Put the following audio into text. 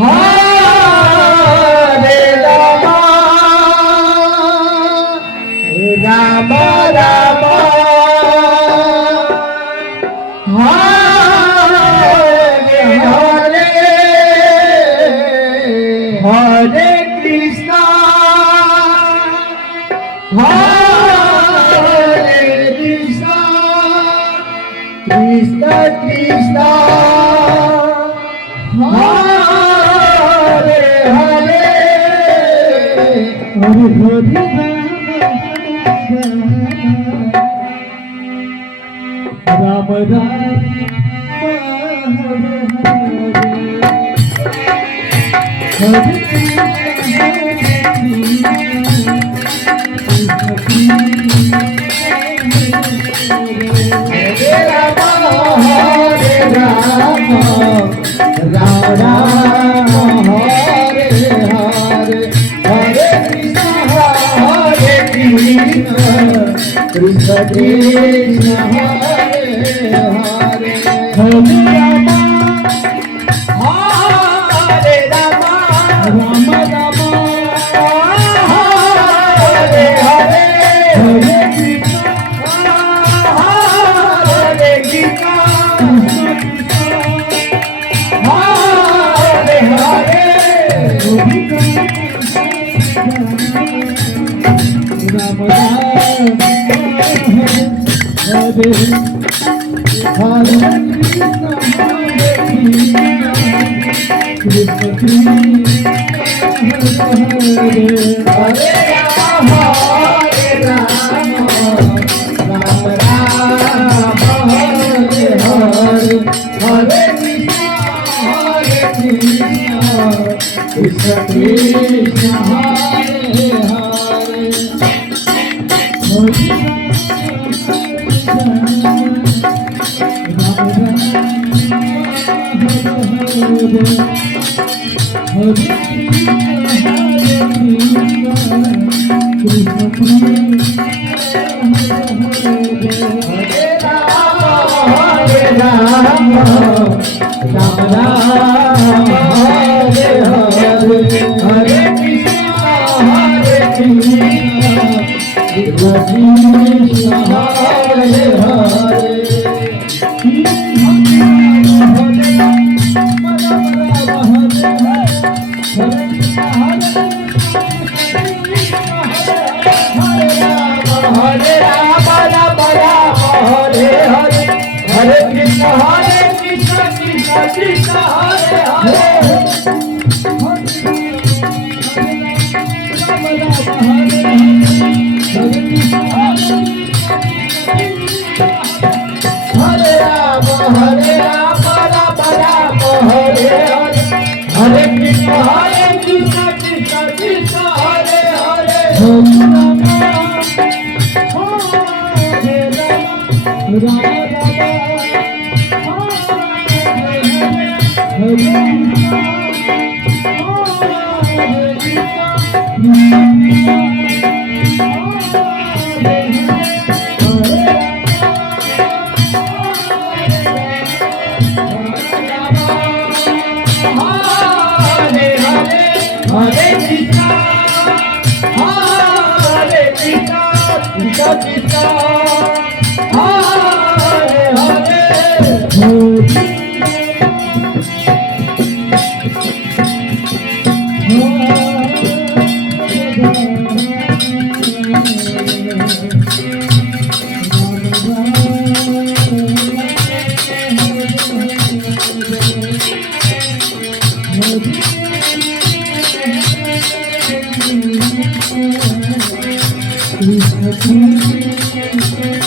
Hare Ram Ram Ram Hare Hare Hare Krishna Hare Krishna Krishna Krishna Hare Hare Hare Hare Ram Ram Hare Krishna Krishna Hare Hare Hare Ram Hare Ram Ram Ram Hare Hare Hare Krishna Hare Krishna Hare Hare Ram Ram Hare Hare Krishna Krishna Hare Ram Ram Ram Hare Hare Hare Krishna Krishna Hare Hare Hare Krishna Krishna Krishna Hare Hare Hare Ram Ram Ram Hare Hare Hare Krishna Krishna Krishna Hare Hare Hare Krishna Hare Krishna Krishna Krishna Hare Hare Krishna